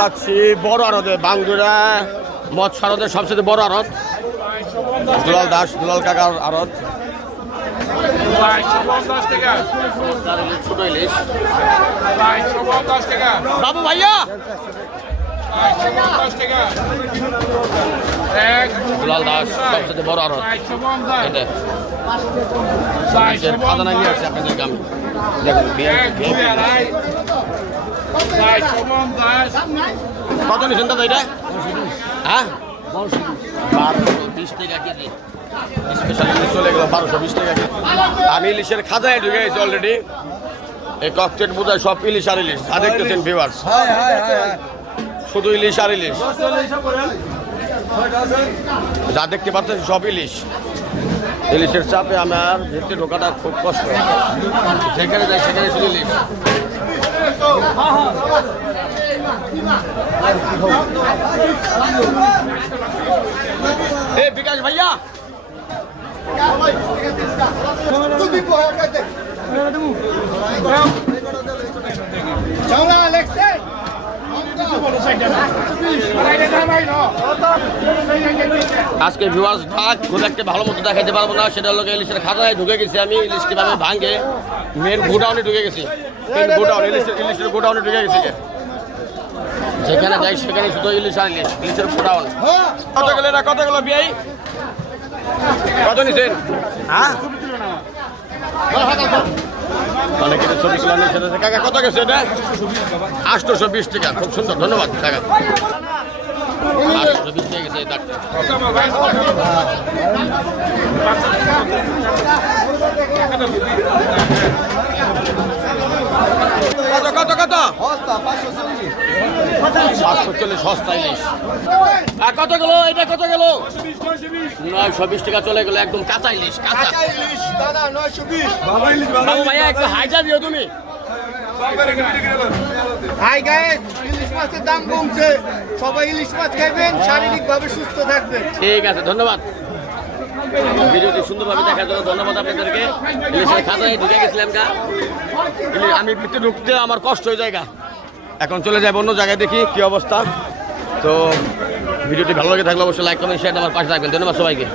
যাচ্ছি বড় আড়তে বাংদুরা মৎস্য আড়তের সবচেয়ে বড় আড়ত দুলাল দাস দুলাল কাকার আড়ত। ছোট ইলিশ বাবু ভাইয়া দুলাল দাস সবচেয়ে বড় আড়ত এটা খাজানা নিয়ে আসছে আপনাদের গ্রামে কত নিচ্ছেন দাদা এটা? হ্যাঁ 1220 টাকা কেজি স্পেশাল ইলিশ চলে গেল 1220 টাকা কেজি। আমি ইলিশের খাজায় ঢুকে গেছি অলরেডি। এই ককটেল বোধহয় সব ইলিশ আর ইলিশ যা দেখতেছেন ভিউয়ার্স, শুধু ইলিশ আর ইলিশ যা দেখতে পাচ্ছেন সব ইলিশ। ইলিশের চাপে আমার ভিতরে ঢোকাটা খুব কষ্ট, যেখানে যাই সেখানে শুধু ইলিশ। এ বিকাশ ভাইয়া আজকে ভিউয়ার্স ভাগ খুব একটা ভালো মতো দেখাইতে পারবো না, সেটা হলো ইলিশের খাজানায় ঢুকে গেছি আমি। ইলিশ কিভাবে ভাঙে মেন গোডাউনে ঢুকে গেছি, মেন গোডাউন ইলিশের গোডাউনে ঢুকে গেছি। যেখানে যাই সেখানে শুধু ইলিশ আর ইলিশ, ইলিশের গোডাউন। কত গেলে না কত গেল বিয়াই কত নিছেন? হ্যাঁ অনেকে ছবি কিলো নিয়েছেন কাকা, কত গেছে এটা? 820 টাকা, খুব সুন্দর, ধন্যবাদ কাকা। 820 টাকা গেছে কত কত কত 540 সস্তা ইলিশ। আর কত গেল এটা? কত গেল? 920 টাকা চলে গেল, একদম কাঁচা ইলিশ। কাঁচা ইলিশ দাদা 920। বাবু ভাইয়া একটু হাইটা দিও তুমি। হাই গাইস, ইলিশ মাছের দাম কমছে, সবাই ইলিশ মাছ খাবেন, শারীরিকভাবে সুস্থ থাকবেন। ঠিক আছে, ধন্যবাদ। ভিডিওটি সুন্দরভাবে দেখার জন্য ধন্যবাদ আপনাদেরকে। ইলিশের খাজানায় ঢুকে গেছিলাম গা, আমি ভিতরে ঢুকতে আমার কষ্ট হয়ে যায় গা। এখন চলে যাবো অন্য জায়গায়, দেখি কি অবস্থা। তো ভিডিওটি ভালো লাগে থাকলে অবশ্যই লাইক কমেন্ট শেয়ার আমার পাশে থাকবেন। ধন্যবাদ সবাইকে।